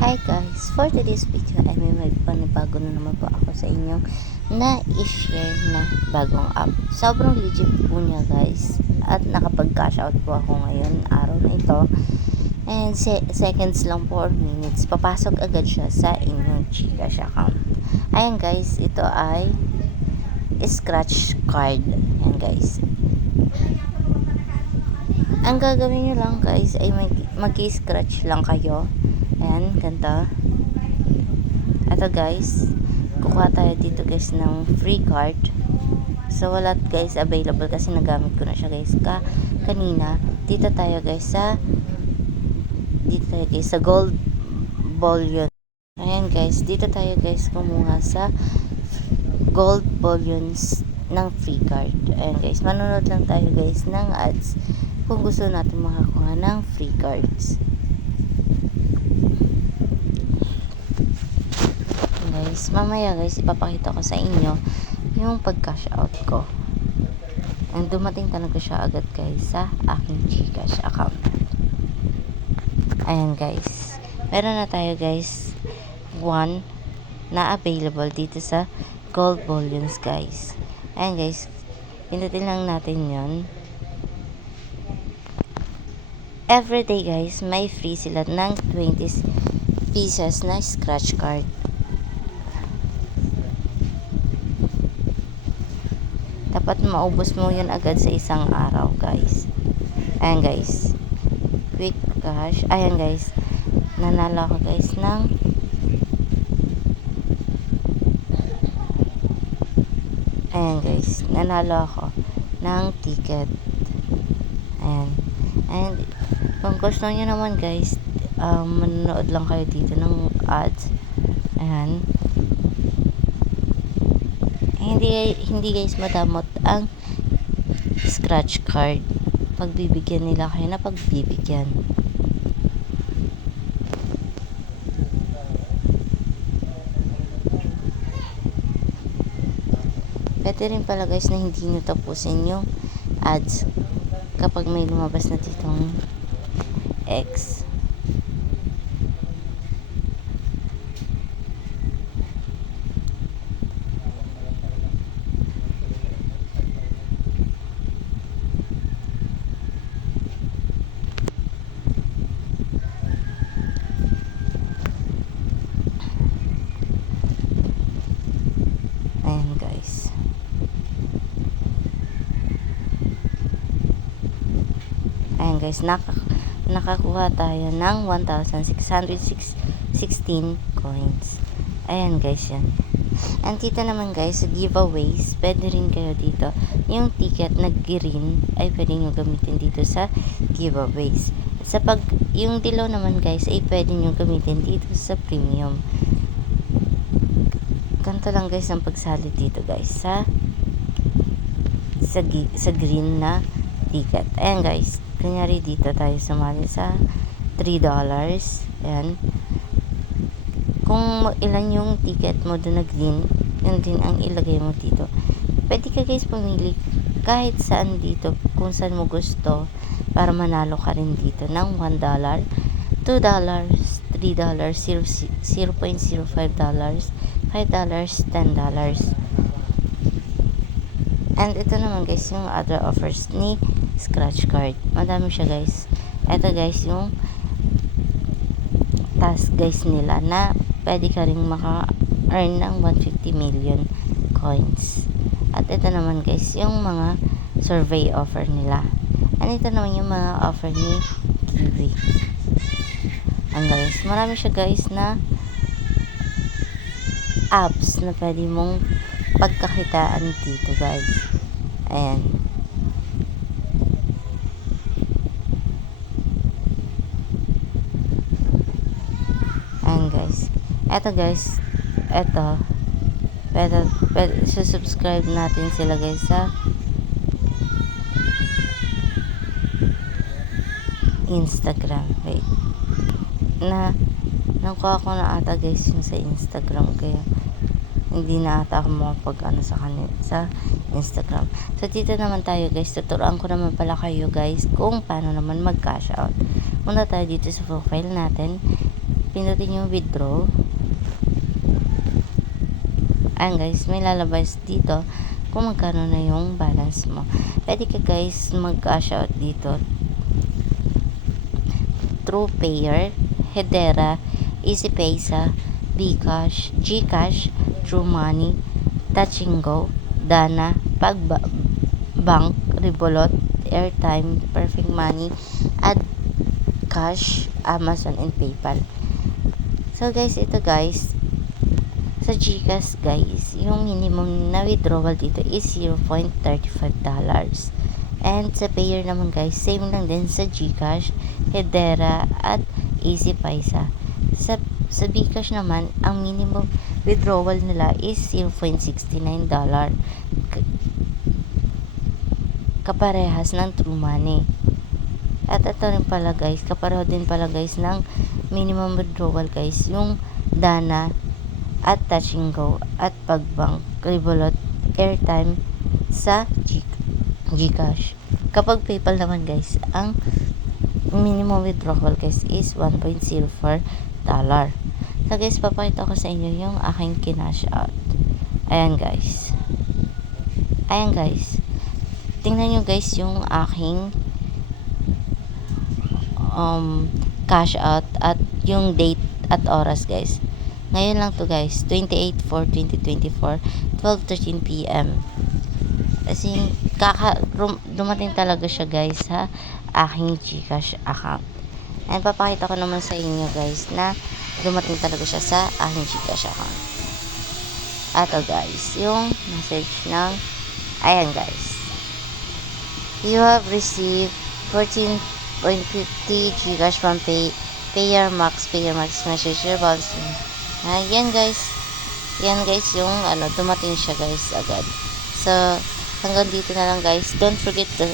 Hi guys! For today's video ay may panibago na naman po ako sa inyong na-share na bagong app. Sobrang legit po niya guys. At nakapag-cash out po ako ngayon araw na ito. And seconds lang po or minutes. Papasok agad siya sa inyong GCash account. Ayan guys, ito ay scratch card. Ayan guys. Ang gagawin nyo lang guys ay mag-scratch lang kayo. Ayan, ganito. Ito guys, kukuha tayo dito guys ng free card. So wala guys available kasi nagamit ko na siya guys kanina. Dito tayo guys sa gold bullion. Ayan guys, dito tayo guys kumuha sa gold bullions ng free card. Ayan guys, manonood lang tayo guys ng ads kung gusto natin makakuha ng free cards. Guys, mamaya guys ipapakita ko sa inyo yung pag-cash out ko. And dumating talaga siya agad guys sa aking GCash account. Ayan guys, meron na tayo guys 1 na available dito sa gold bullions guys. Ayan guys, pindutin lang natin yon. Everyday guys may free sila ng 20 pieces na scratch card. Dapat maubos mo yun agad sa isang araw guys. Ayan guys, quick cash. Ayan guys, nanalo ako guys ng nanalo ako ng ticket. Ayan. And kung gusto nyo naman guys, manonood lang kayo dito ng ads. Ayan. Hindi guys madamot ang scratch card. Pagbibigyan nila kayo na pagbibigyan. Pwede rin pala guys na hindi nyo tapusin yung ads kapag may lumabas na ditong X. Ayan guys. Ayan guys, nakakuha tayo ng 1,616 coins. Ayan guys, yan. And dito naman guys, giveaways, pwede rin kayo dito. Yung ticket na green ay pwede nyo gamitin dito sa giveaways. Yung dilaw naman guys ay pwede nyo gamitin dito sa premium. Ganito lang guys ang pagsali dito guys sa green na ticket. Ayan guys, kunyari dito tayo sumali sa $3. Ayan. Kung ilan yung ticket mo doon na green, yun din ang ilagay mo dito. Pwede ka guys pumili kahit saan dito, kung saan mo gusto, para manalo ka rin dito ng $1, $2, $3, $0.05, $5, $10. And ito naman guys yung other offers ni scratch card. Madami siya guys. Ito guys yung task guys nila na pwede ka rin maka-earn ng 150 million coins. At ito naman guys yung mga survey offer nila. And ito naman yung mga offer ni Kiwi. And guys, marami siya guys na apps na pwede mong pagkakitaan dito guys. Ayan. Ayan guys. Eto guys, pwede subscribe natin sila guys sa Instagram. Wait. Nakuha ko na ata guys yung sa Instagram, kaya hindi na ata ako makapag sa Instagram. So dito naman tayo guys, tuturuan ko naman pala kayo guys kung paano naman mag cash out. Muna tayo dito sa profile natin. pindutin yung withdraw. Ayan guys, may lalabas dito kung magkano na yung balance mo. Pwede ka guys mag-cash out dito through Payer, Hedera, EasyPaysa, Bcash, Gcash, True Money, Touch 'n Go, Dana, Bank, Revolut, Airtime, Perfect Money, Cash, Amazon, and PayPal. So guys, ito guys, sa Gcash guys, yung minimum na withdrawal dito is $0.35. And sa Payer naman guys, same lang din sa Gcash, Hedera, at EasyPaysa. Sa Bcash naman, ang minimum withdrawal nila is $0.69. Kaparehas ng True Money. At ito rin pala guys, kapareho din pala guys ng minimum withdrawal guys, yung Dana at Touch 'n Go at Pagbank, Revolut, Airtime sa Gcash. Kapag PayPal naman guys, ang minimum withdrawal guys is $1.04. So guys, papakita ko sa inyo yung aking kinash out. Ayan guys. Ayan guys. Tingnan nyo guys yung aking cash out at yung date at oras guys. Ngayon lang to guys, 28/4/2024, 12:13 PM. Kasi dumating talaga siya guys sa aking Gcash account. And papakita ko naman sa inyo guys na dumating talaga siya sa aking Gcash account. Ato guys, yung message ng, ayan guys. You have received 14.50 Gcash from Payer Max message your balance. Yan guys. Yan guys yung dumating siya guys agad. So hanggang dito na lang guys. Don't forget to